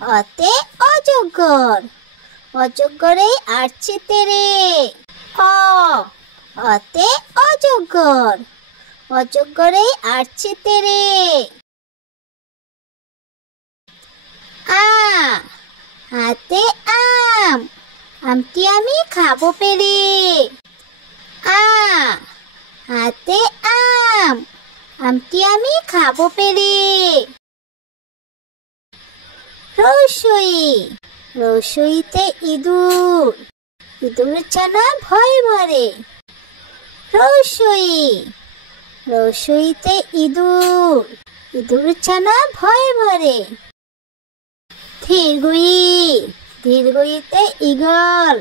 অতে অজগর, অজগরে আসছে তেরে। অ, অতে অজগর, অজগরে আসছে তেরে। আ, হাতে আম, আমটি আমি খাবো পেরে। আ, হাতে আম, আমটি আমি খাবো পেরে। রসই, রসইতে ইঁদুর, ইঁদুর ছানা ভয় মরে। রসই, রসইতে ইঁদুর, ইঁদুর ছানা ভয় মরে। ধীরগই, ধীরগইতে ঈগল,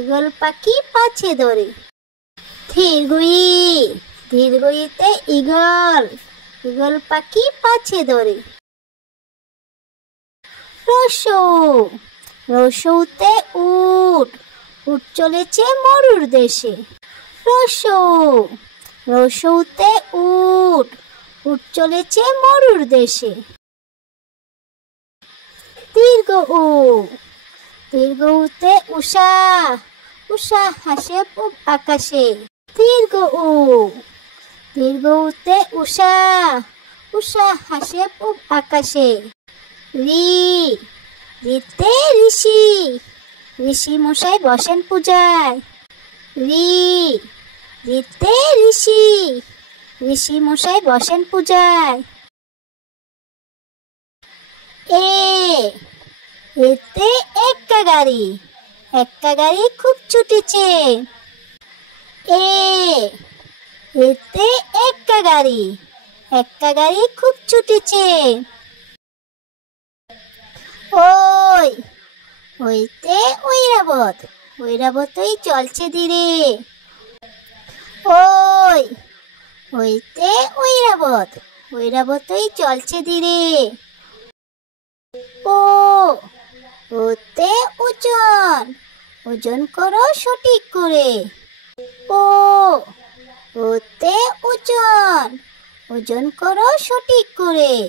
ঈগল পাখি পাছে ধরে। ধীরগই, ধীরগইতে ঈগল, ঈগল পাখি পাছে ধরে। রসৌ, রসৌতে উট, উট চলেছে মরুর দেশে। রসৌ, রসৌতে উট, উট চলেছে মরুর দেশে। দীর্ঘ উ, দীর্ঘ উতে উষা, উষা হাসে পূব আকাশে। দীর্ঘ উ, দীর্ঘ উতে উষা, উষা হাসে পূব আকাশে। রি, রিতে ঋষি, ঋষি মশাই বসেন পূজায়। রি, রিতে ঋষি, ঋষি মশাই বসেন পূজায়। এ, এতে এক্কা গাড়ি, এক্কা গাড়ি খুব ছুটেছে। এ, এতে এক্কা গাড়ি, এক্কা গাড়ি খুব ছুটেছে। ওই, ওইতে ঐরাবত, ঐরাবতই চলছে ধীরে। ওই, ওইতে ঐরাবত, ঐরাবতই চলছে ধীরে। ও, ওতে ওজন, ওজন করো সঠিক করে। ও, ওতে ওজন, ওজন করো সঠিক করে।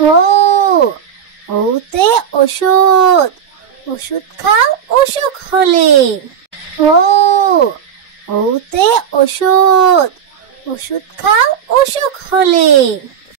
ও, ওতে ওষুধ, ওষুধ খাও অসুখ হলে। ও, ওতে ওষুধ, ওষুধ খাও অসুখ হলে।